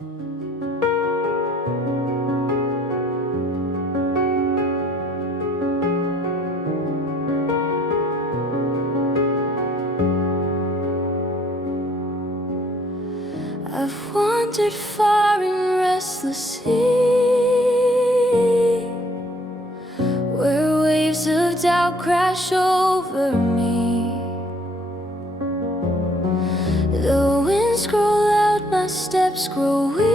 I've wandered far in restless sea, where waves of doubt crash over me. The winds grow loud, my steps grow weak.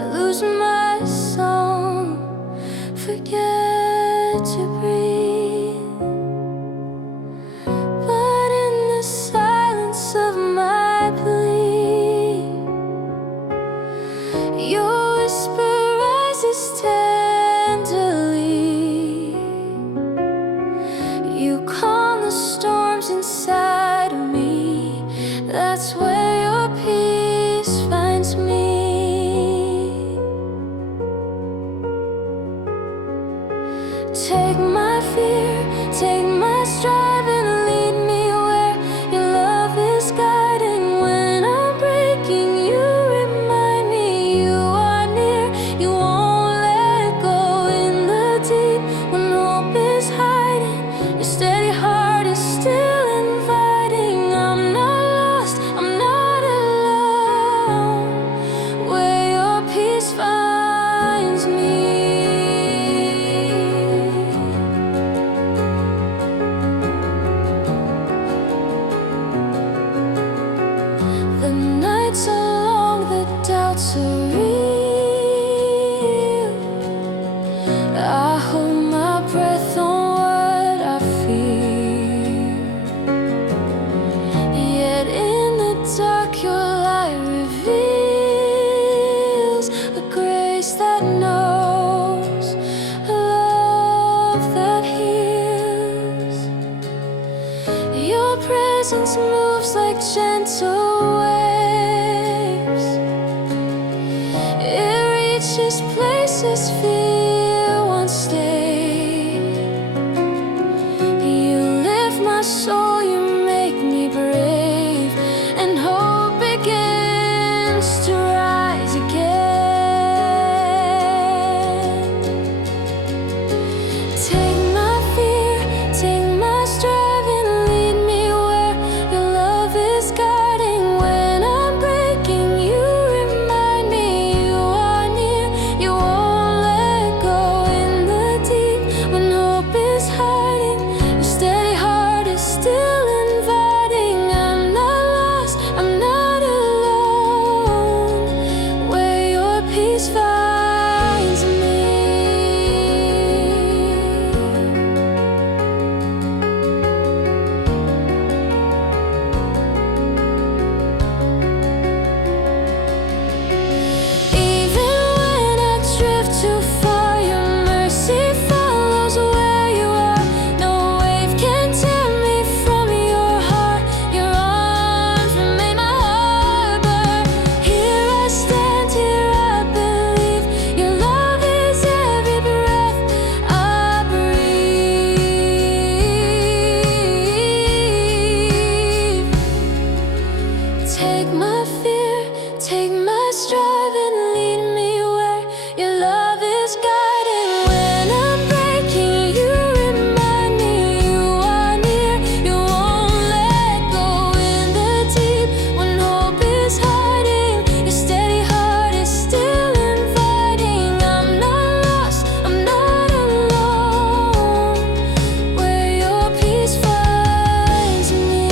I lose my song, forget to breathe. But in the silence of my plea, your whisper rises tenderly. You calm the storms inside of me. That's where your peace finds me. Take my fear, take my strive, and lead me where your love is guiding. When I'm breaking, you remind me you are near. You won't let go in the deep. When hope is hiding, your steady heart is still inviting. I'm not lost, I'm not alone, where your peace finds me. The nights are long, the doubts are real. I hold my breath on what I feel. Yet in the dark your light reveals a grace that knows, a love that heals. Your presence moves like gentle waves. It reaches places fear once stayed. You lift my soul, you make me brave, and hope begins to rise again. Take my fear, take my strive, and lead me where your love is guiding. When I'm breaking, you remind me you are near. You won't let go in the deep. When hope is hiding, your steady heart is still inviting. I'm not lost, I'm not alone, where your peace finds me. Even when I drift too far, your mercy follows where you are. No wave can tear me from your heart. Your arms remain my harbor. Here I stand, here I believe. Your love is every breath I breathe. Take my fear, take my strive, and lead me where your love is guiding. When I'm breaking, you remind me you are near. You won't let go in the deep. When hope is hiding, your steady heart is still inviting. I'm not lost, I'm not alone, where your peace finds me.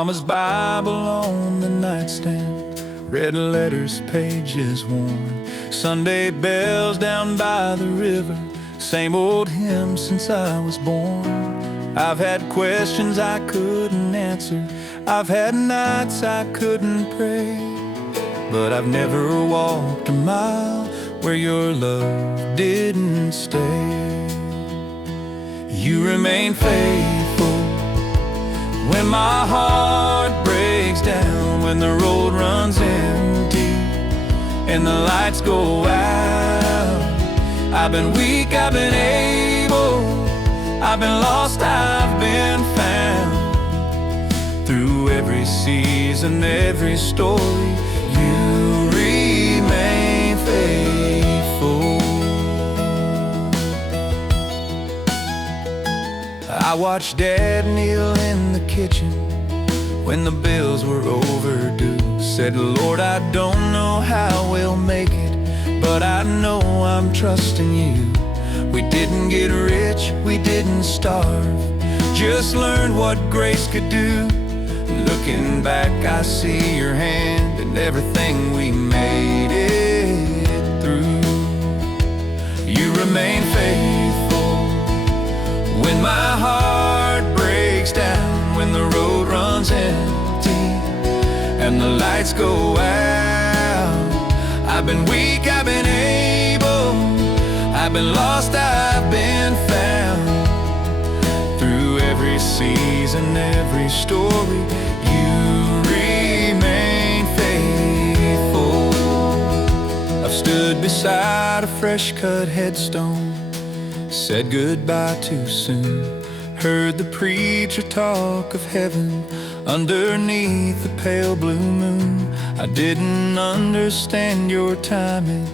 Mama's Bible on the nightstand, red letters, pages worn, Sunday bells down by the river, same old hymn since I was born. I've had questions I couldn't answer, I've had nights I couldn't pray, but I've never walked a mile where your love didn't stay. You remain faithful when my heart breaks down, when the road runs empty and the lights go out. I've been weak, I've been able, I've been lost, I've been found. Through every season, every story, you remain faithful. I watched Dad kneel in the kitchen when the bills were overdue. Said, Lord, I don't know how we'll make it, but I know I'm trusting you. We didn't get rich, we didn't starve, just learned what grace could do. Looking back, I see your hand in everything we made it through. You remain faithful when my heart breaks down, when the road runs empty and the lights go out. I've been weak, I've been able, I've been lost, I've been found. Through every season, every story, you remain faithful. I've stood beside a fresh-cut headstone, said goodbye too soon, heard the preacher talk of heaven underneath the pale blue moon. I didn't understand your timing,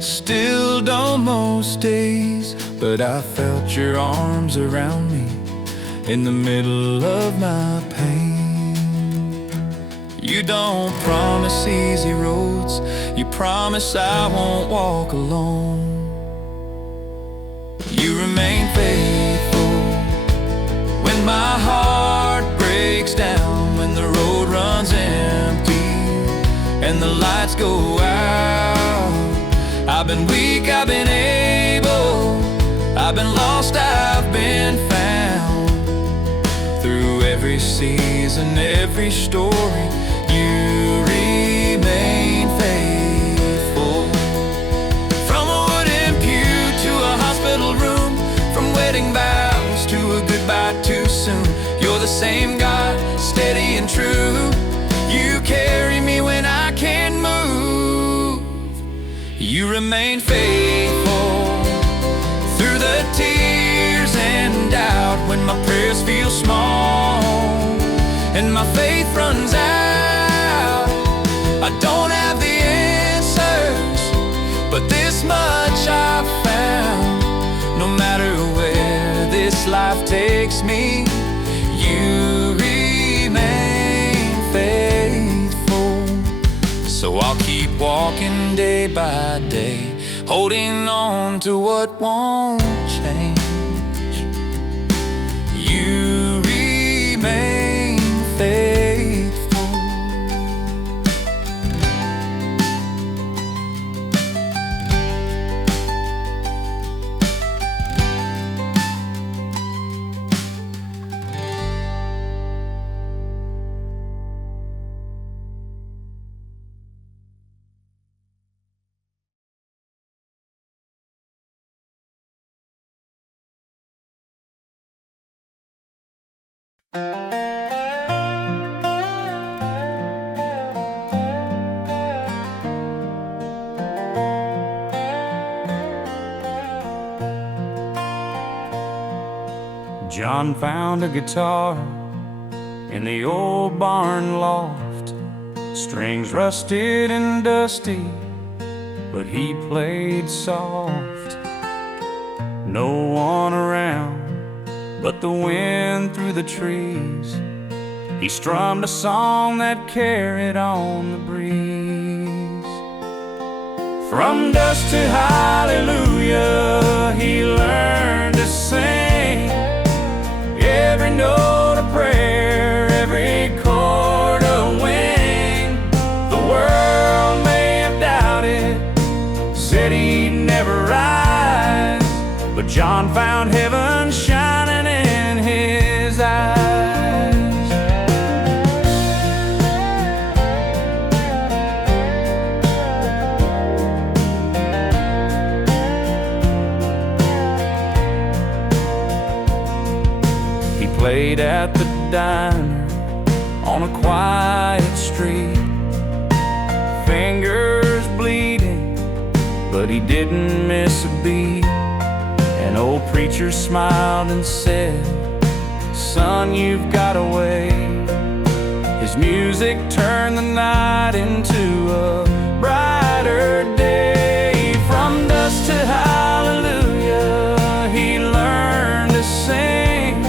still don't most days, but I felt your arms around me in the middle of my pain. You don't promise easy roads, you promise I won't walk alone. You remain faithful when my heart breaks down, when the road runs empty and the lights go out. I've been weak, I've been able, I've been lost, I've been found. Through every season, every story, you remain faithful. From a wooden pew to a hospital room, from wedding vows to a goodbye too soon, you're the same God, steady and true. You carry me when I can't move. You remain faithful through the tears and doubt, when my prayers feel small and my faith runs out. I don't have the answers, but this much I've found. No matter where this life takes me, you remain faithful. So I'll keep walking day by day, holding on to what won't change. You remain faithful. John found a guitar in the old barn loft, strings rusted and dusty, but he played soft. No one around but the wind through the trees. He strummed a song that carried on the breeze. From dust to hallelujah, he learned to sing. Every note a prayer, every chord John found heaven shining in his eyes. He played at the diner on a quiet street, fingers bleeding, but he didn't miss a beat. An old preacher smiled and said, "Son, you've got a way." His music turned the night into a brighter day. From dusk to hallelujah, he learned to sing.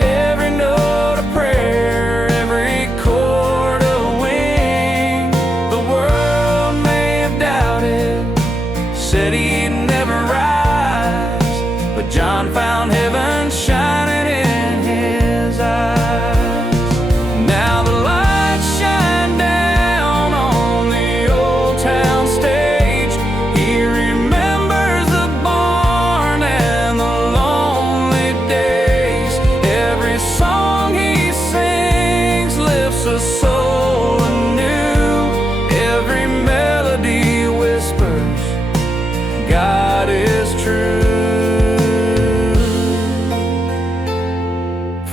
Every note a prayer, every chord a wing. The world may have doubted, said he'd never rise, but John found heaven shining in his eyes. Now the lights shine down on the old town stage. He remembers the barn and the lonely days. Every song he sings lifts a soul anew. Every melody whispers, God is true.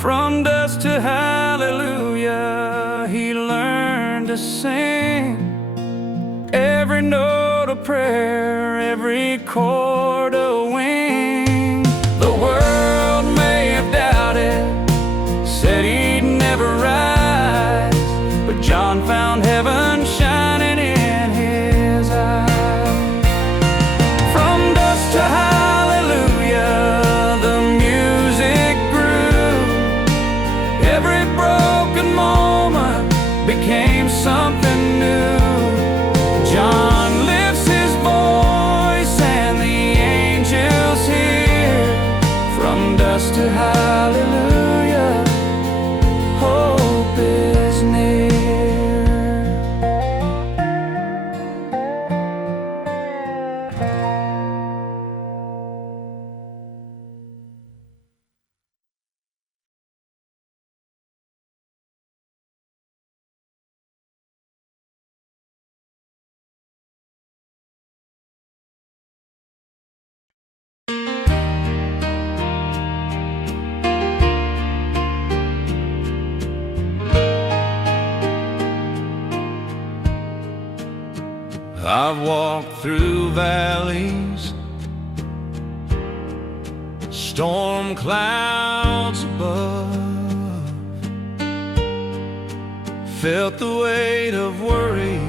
From dusk to hallelujah, he learned to sing. Every note a prayer, every chord a wing. The world may have doubted, said he'd never rise, but John found heaven shining in his eyes. From dusk to hallelujah, the music grew. Every broken moment became something new. John lifts his voice and the angels hear. From dusk to hallelujah, hope is near. I've walked through valleys, storm clouds above, felt the weight of worry,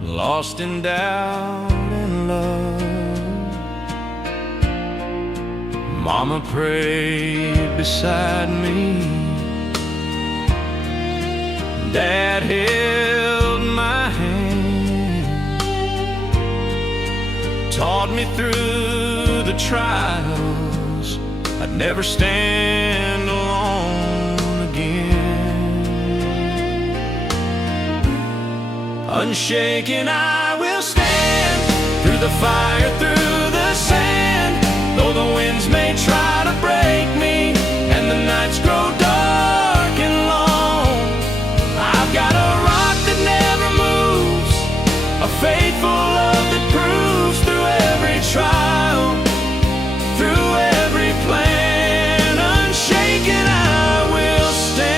lost in doubt and love. Mama prayed beside me, Dad held my hand, taught me through the trials I'd never stand alone again. Unshaken I will stand, through the fire, through the sand. Though the winds may try to break me and the nights grow dark and long, I've got a rock that never moves, a faithful love that proves through every trial, through every plan. Unshaken I will stand.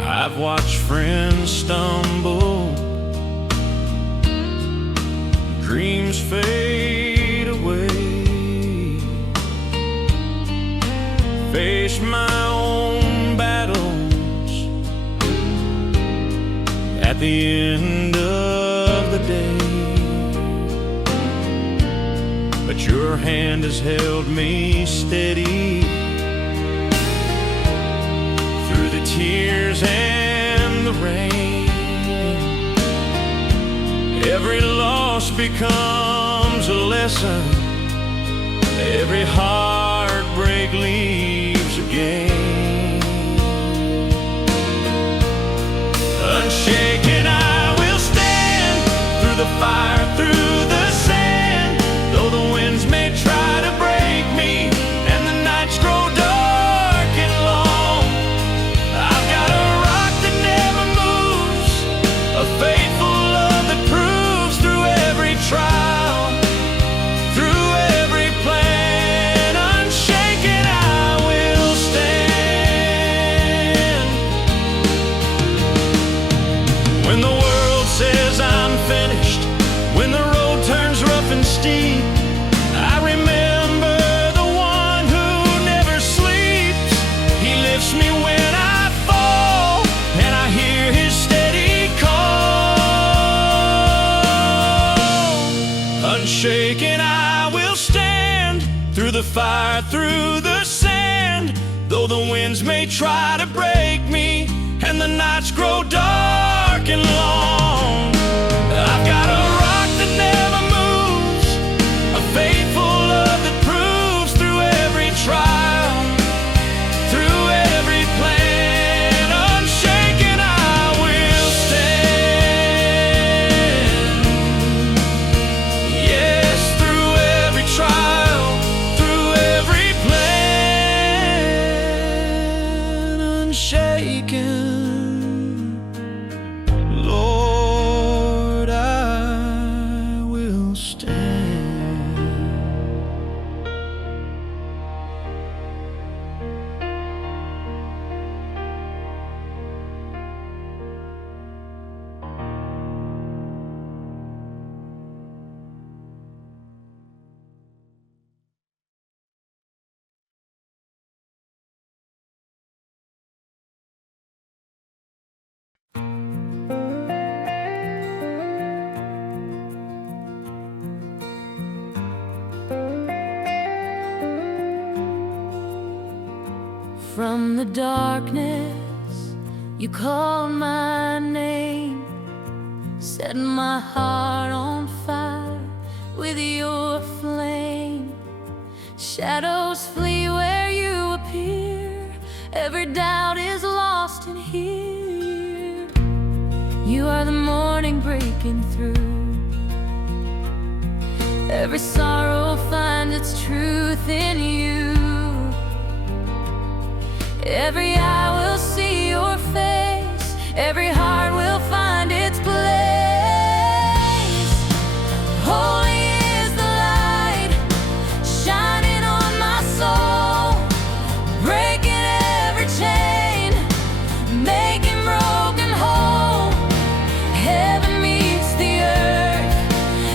I've watched friends stumble, dreams fade away, face my own battles at the end of the day. But your hand has held me steady through the tears and the rain. Every loss becomes a lesson, every heartbreak leaves a gain. the fire, through the sand. Though the winds may try to break me and the nights grow dark and long, I've got a rock that never moves, a faithful love that proves through every trial, through every plan. Unshaken I will stand. Yes, through every trial, through every plan. Unshaken, Lord, I will stand. From the darkness, you called my name, setting my heart on fire with your flame. Shadows flee where you appear, every doubt is lost in here. You are the morning breaking through, every sorrow finds its truth in you. Every eye will see your face, every heart will find its place. Holy is the light shining on my soul, breaking every chain, making broken whole. Heaven meets the earth,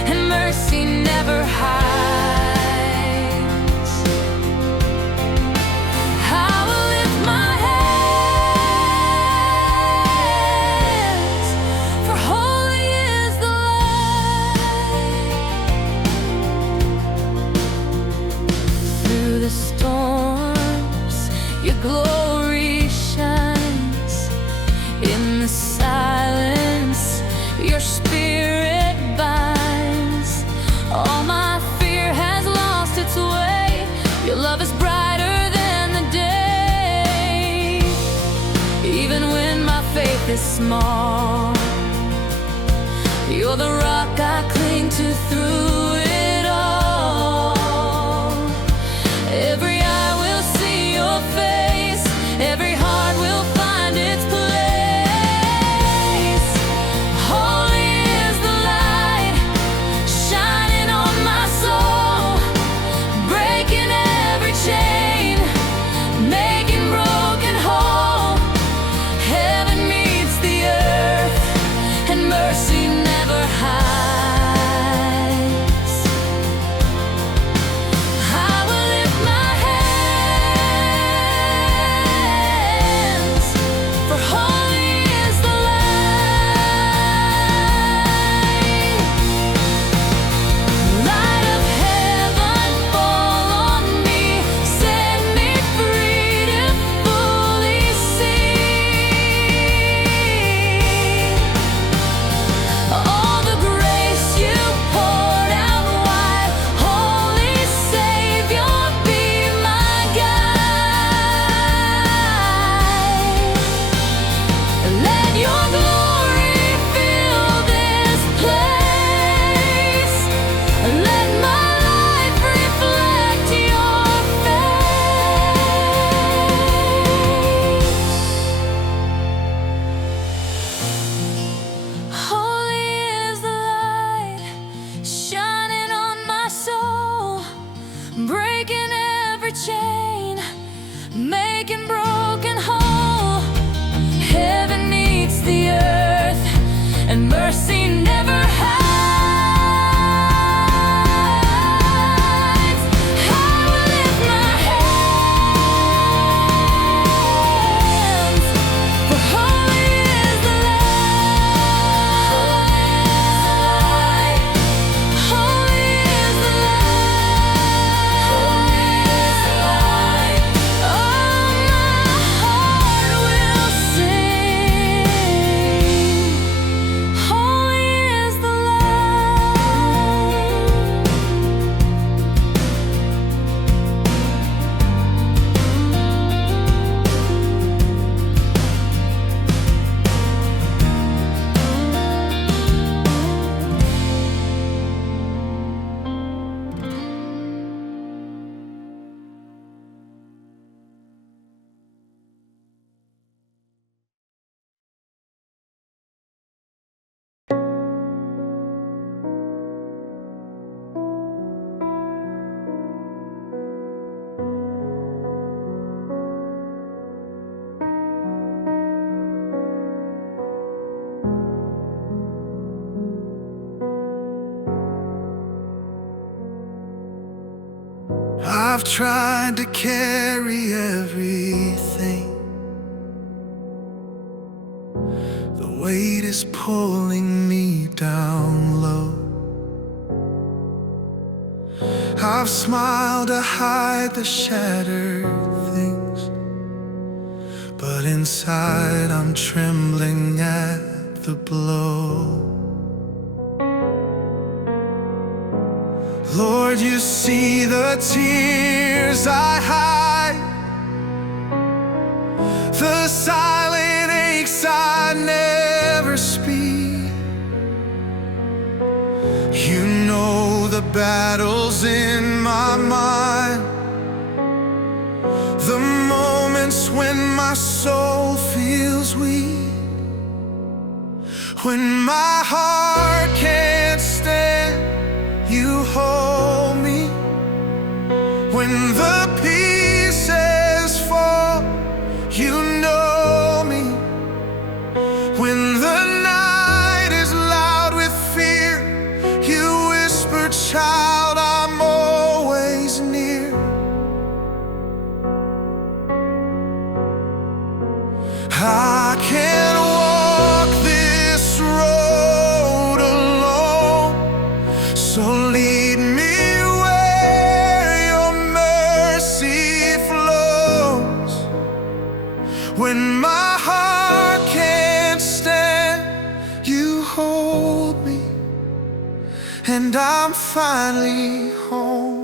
and mercy never hides. I will lift my hands, for holy is the light. Through the storms, your glory shines. In the silence, your spirit binds. All my fear has lost its way, your love is brighter than the day. Even when my faith is small, you're the rock I cling to through it all. Every eye will see your face, every heart will find its place. Holy is the light shining on my soul, breaking every chain, making broken whole. Heaven meets the earth, and mercy never hides. I've tried to carry everything. The weight is pulling me down low. I've smiled to hide the shattered things, but inside I'm trembling at the blow. Lord, you see the tears I hide, the silent aches I never speak. You know the battles in my mind, the moments when my soul feels weak, when my heart can't stand. You hold me when the pieces fall. You know me when the night is loud with fear. You whisper, child, I'm always near. I can't walk this road alone, so lead me where your mercy flows. When my heart can't stand, you hold me, and I'm finally home.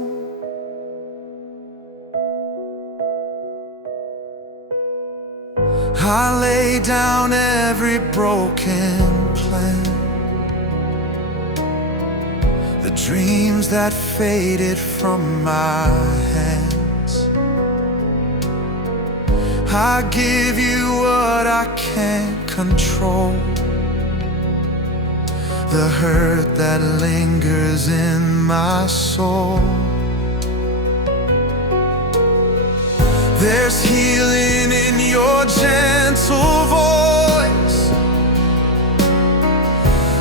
I lay down every broken plan, the dreams that faded from my hands. I give you what I can't control, the hurt that lingers in my soul. There's healing in your gentle voice,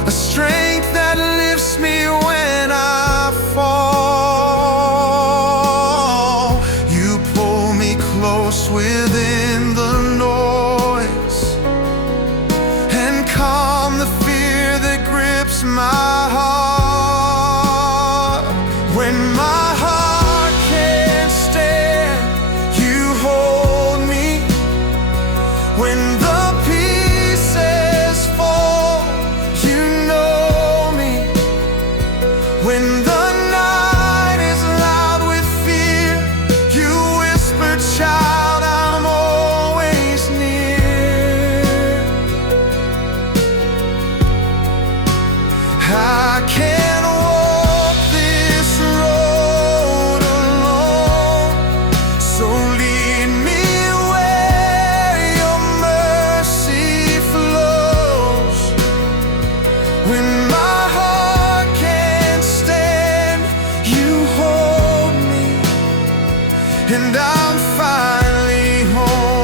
a strength that lifts me when I fall. You pull me close within the noise and calm the fear that grips my heart. When my heart can't stand, you hold me. When the pieces fall, you know me. When the night is loud with fear, you whisper, child, I'm always near. I can't walk this road alone, so lead me where your mercy flows. When my heart can't stand, you hold me, and I'm finally home.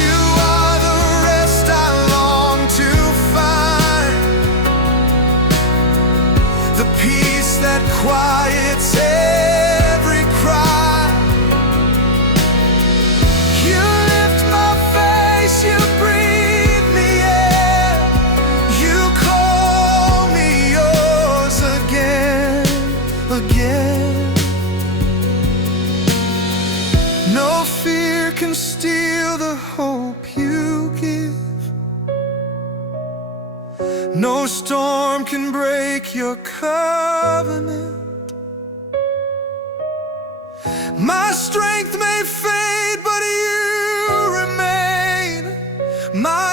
You are the rest I long to find, the peace that quiets every cry. You lift my face, you breathe me in, you call me yours again, again. No fear can steal the hope you give, no storm can break your covenant. My strength may fade, but you remain, my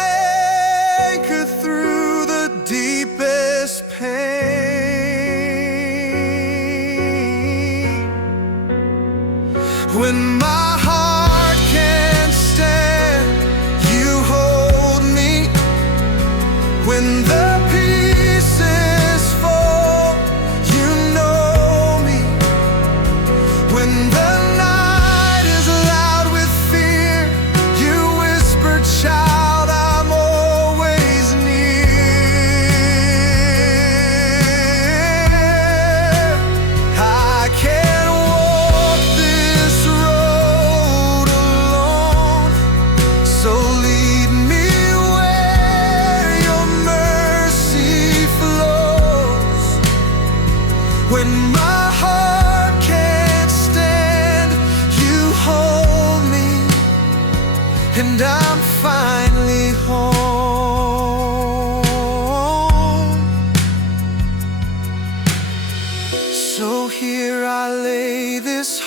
anchor through the deepest pain. When my heart can't stand, you hold me. When the pieces fall, you know me. When the night is loud with fear, you whisper, child, I'm always near.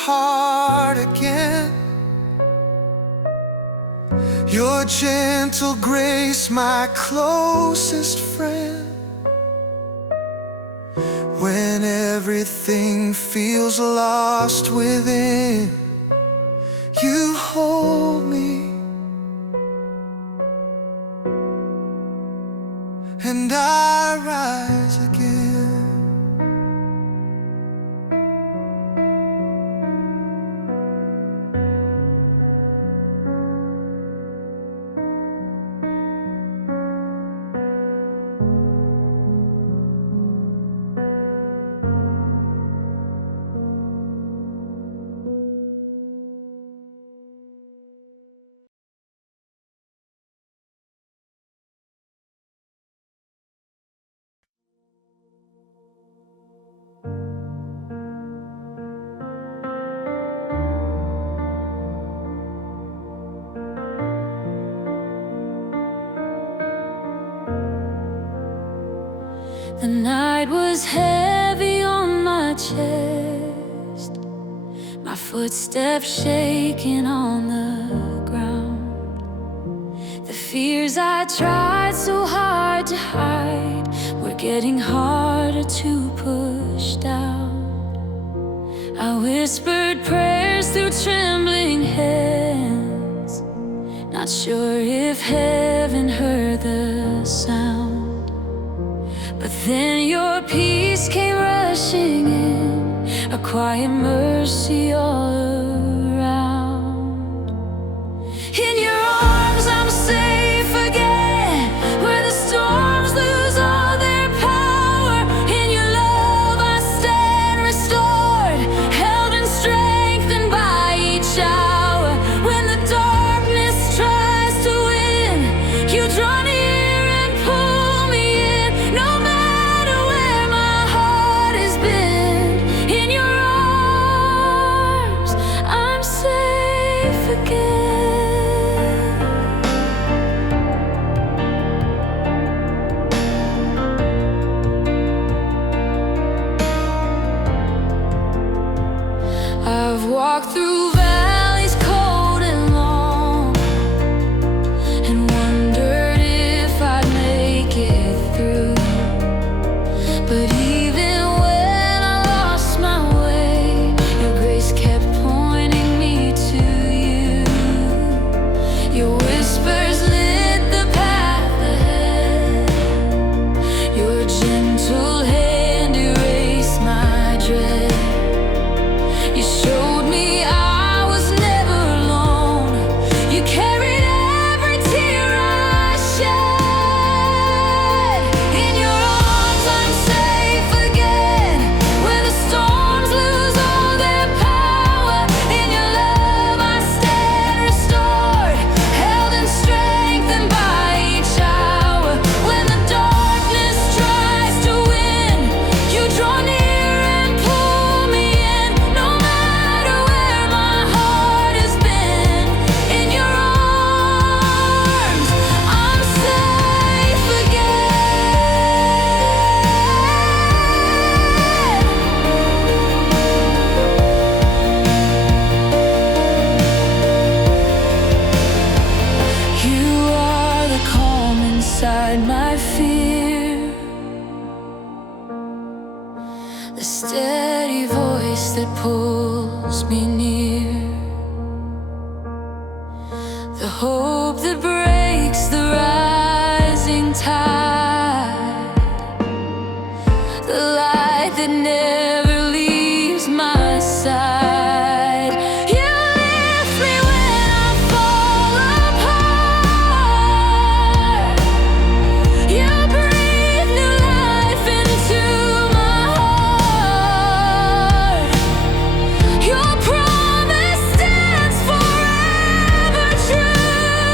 heart again. Your gentle grace, my closest friend. When everything feels lost within, you hold me, and I rise again. The night was heavy on my chest, my footsteps shaking on the ground. The fears I tried so hard to hide were getting harder to push down. I whispered prayers through trembling hands, not sure if heaven heard the sound. But then your peace came rushing in, a quiet mercy all around. In your arms I'm safe again, where the storms lose all their power. In your love I stand restored, held and strengthened by each hour. When the darkness tries to win, you draw near and pull me in. No matter where my heart has been, in your arms I'm safe again. I've walked through valleys cold and long, and wondered if I'd make it through. But even when I lost my way, your grace kept pointing me to you. Your whispers lit the path ahead, your gentle hand erased my dread. You showed me I was never alone. You carried every tear I shed. In your arms I'm safe again, where the storms lose all their power. In your love I stand restored, held and strengthened by each hour. When the darkness tries to win, you draw near and pull me in. No matter where my heart has been, in your arms I'm safe again. You are the calm inside my fear, the steady voice that pulls me near, the hope that breaks the rising tide, the light that never leaves my side. You lift me when I fall apart. You breathe new life into my heart. Your promise stands forever true.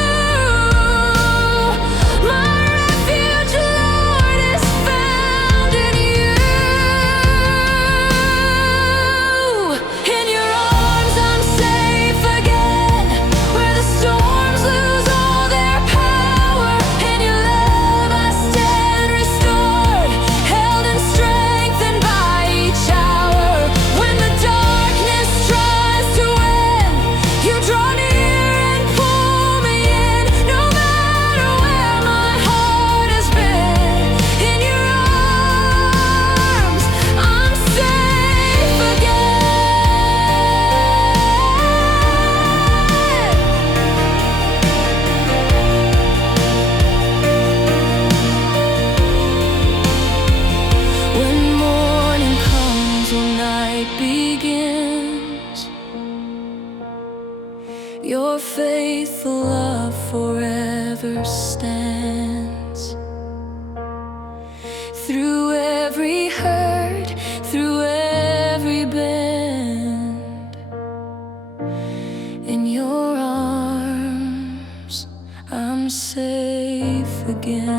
Your faithful love forever stands. Through every hurt, through every bend, in your arms I'm safe again.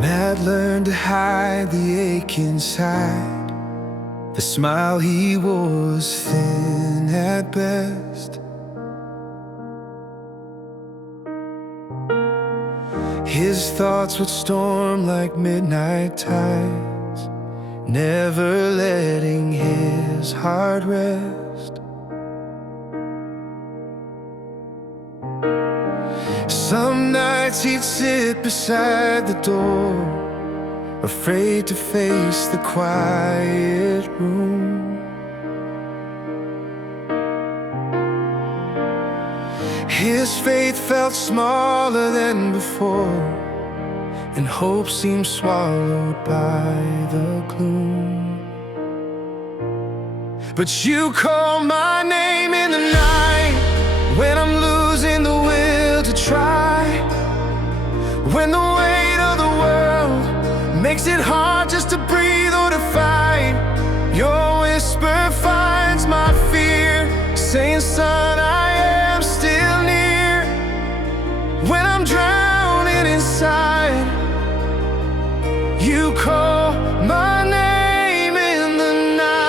Matt learned to hide the ache inside. The smile he wore was thin at best. His thoughts would storm like midnight tides, never letting his heart rest. Some nights he'd sit beside the door, afraid to face the quiet room. His faith felt smaller than before, and hope seemed swallowed by the gloom. But you call my name in the night, when I'm losing the will to try, when the weight of the world makes it hard just to breathe or to fight. Your whisper finds my fear, saying, son, I am still near. When I'm drowning inside, you call my name in the night.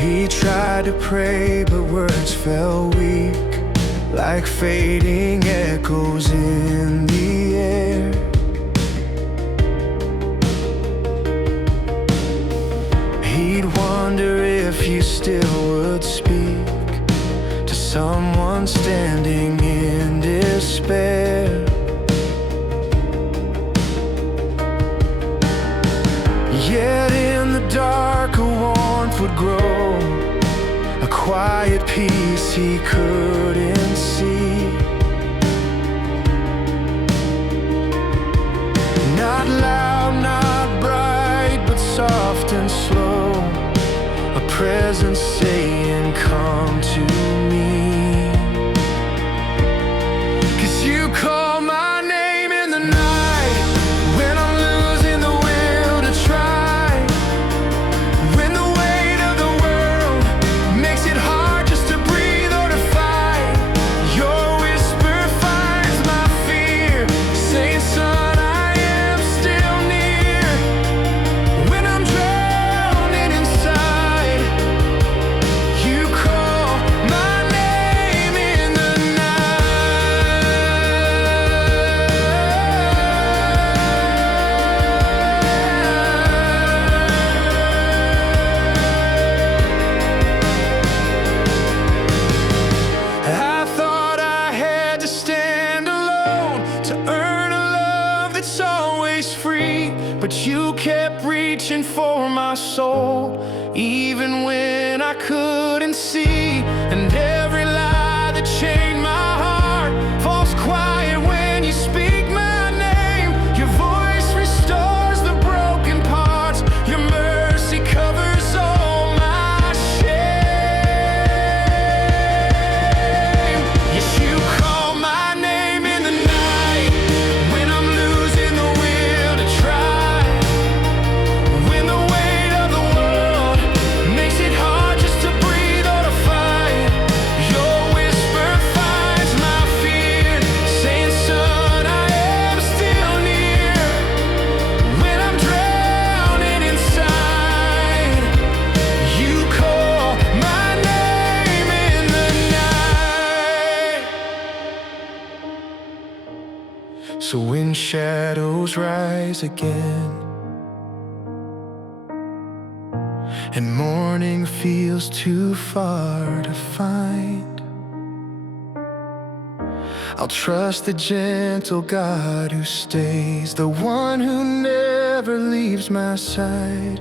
He tried to pray, but words fell weak, like fading echoes in the air. He'd wonder if you still would speak to someone standing in despair. Yet in the dark a warmth would grow, a quiet peace he couldn't see. Not loud, not bright, but soft and slow, a presence saying, come to me. 'Cause you call my name in the night, when I'm losing the will to try, when the weight of the world makes it hard just to breathe or to fight. Your whisper finds my fear, saying, son, I am still near. When I'm drowning inside, you call my name in the I thought I had to stand alone to earn a love that's always free, but you kept reaching for my soul, even when I couldn't see. And every lie that chained my heart falls quiet when you speak my name. Your voice restores the broken parts, your mercy covers all my shame. Yes, you call my name in the night, when I'm losing the will to try, when the weight of the world makes it hard just to breathe or to fight. So when shadows rise again and morning feels too far to find, I'll trust the gentle God who stays, the one who never leaves my side.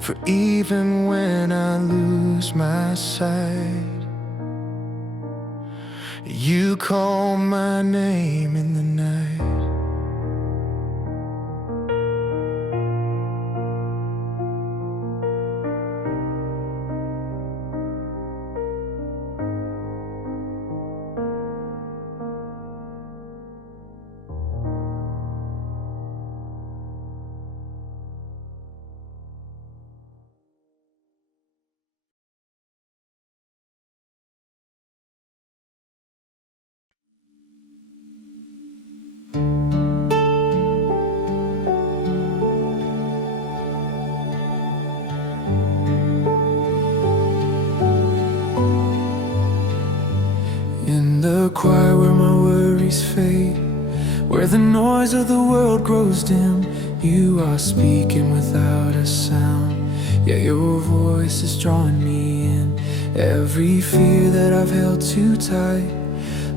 For even when I lose my sight, you call my name in the night. In the quiet where my worries fade, where the noise of the world grows dim, you are speaking without a sound. Yeah, your voice is drawing me in. Every fear that I've held too tight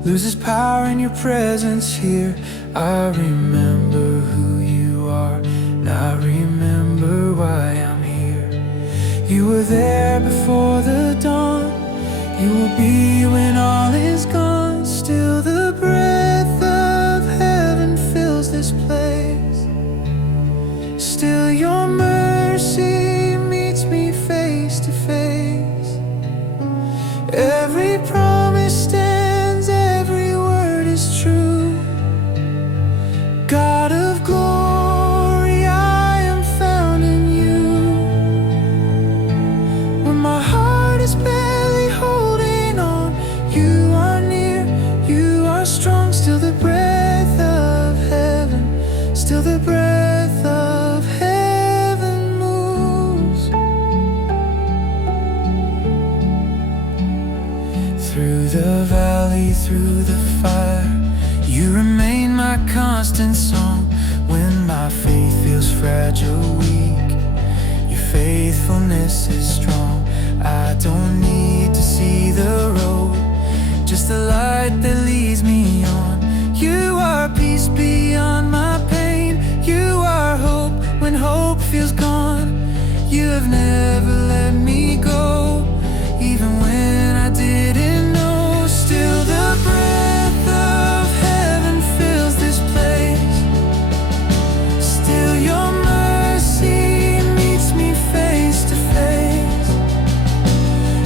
loses power in your presence here. I remember who you are, and I remember why I'm here. You were there before the dawn, you will be when all is gone. Still the breath of heaven fills this place. Still your mercy meets me face to face. Every promise stands, every word is true. God of glory, I am found in you. When my heart is barely holding on, you are near, you are strong. Still the breath of heaven, still the breath of heaven moves. Through the valley, through the fire, you remain my constant song. When my faith feels fragile, weak, your faithfulness is strong. I don't need to see the road, just the light that leads me on. You are peace beyond my pain, you are hope when hope feels gone. You have never let me go, even when I didn't know. Still the breath of heaven fills this place. Still your mercy meets me face to face.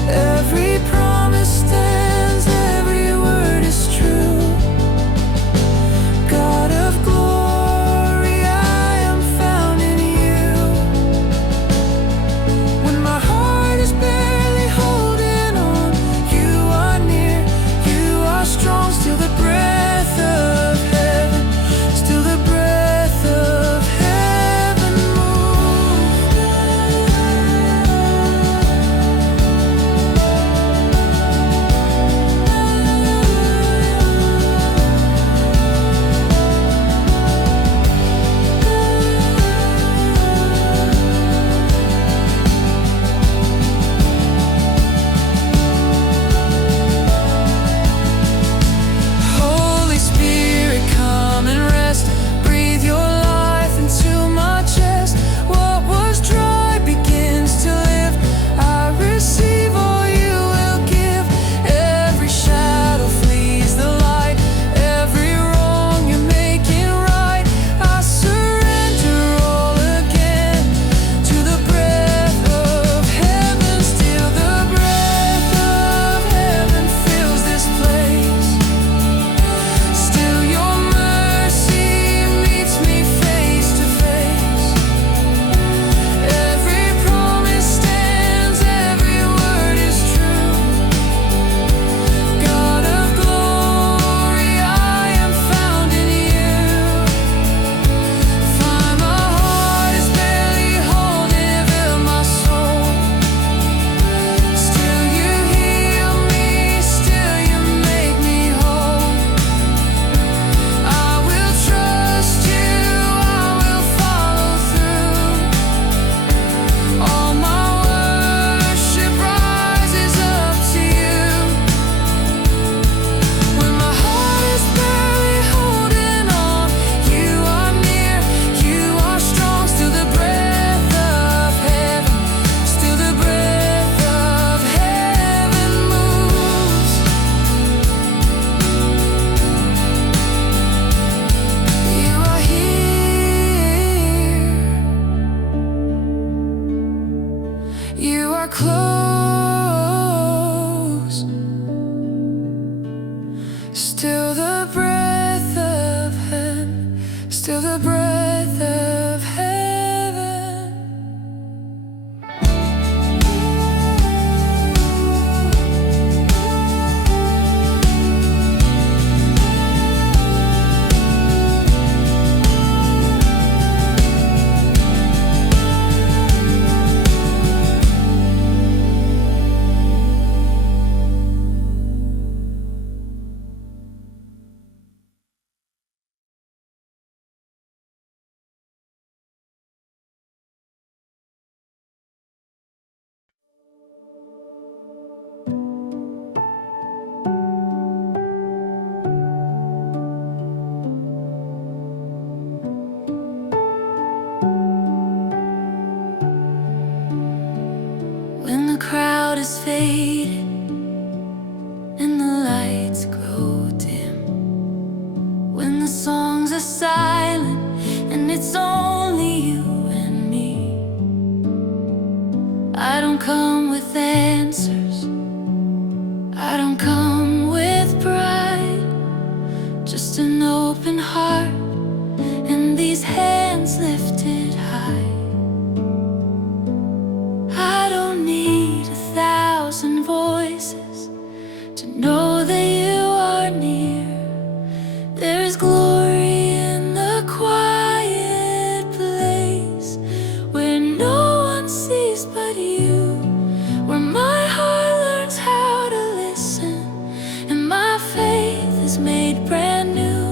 Every promise stands, every word is true. God of glory, I am found in you. When my the songs are silent and it's only you and me. I don't come with answers, I don't come with pride, just an open heart and these hands lifted high. I don't need 1,000 voices to know that you are near. There is glory in the quiet place, where no one sees but you, where my heart learns how to listen and my faith is made brand new.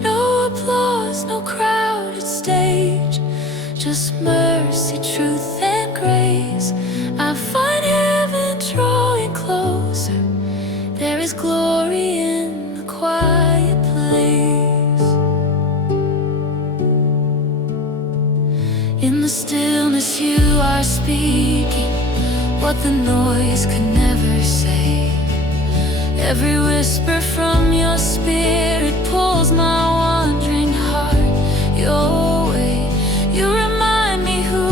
No applause, no crowded stage, just mercy, truth, and grace. I find heaven drawing closer. There is glory in the quiet place. In the stillness you are speaking what the noise could never say. Every whisper from your spirit pulls my wandering heart your way. You remind me who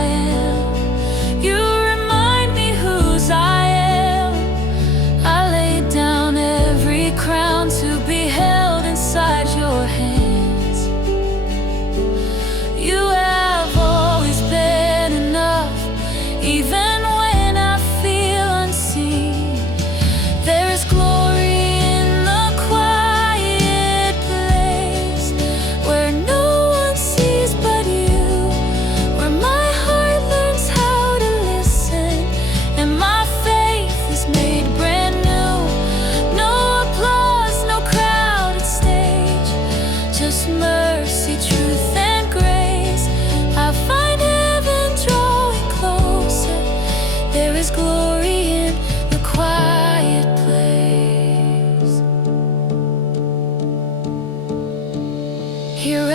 I am, you remind me whose I am. I lay down every crown to be held inside your hands. You have always been enough, even when I feel unseen. There is glory in the quiet place, where no one sees but you, where my heart learns how to listen and my faith is made brand new. No applause, no crowded stage, just mercy, truth, and grace. I find heaven drawing closer. There is glory in the quiet place. Here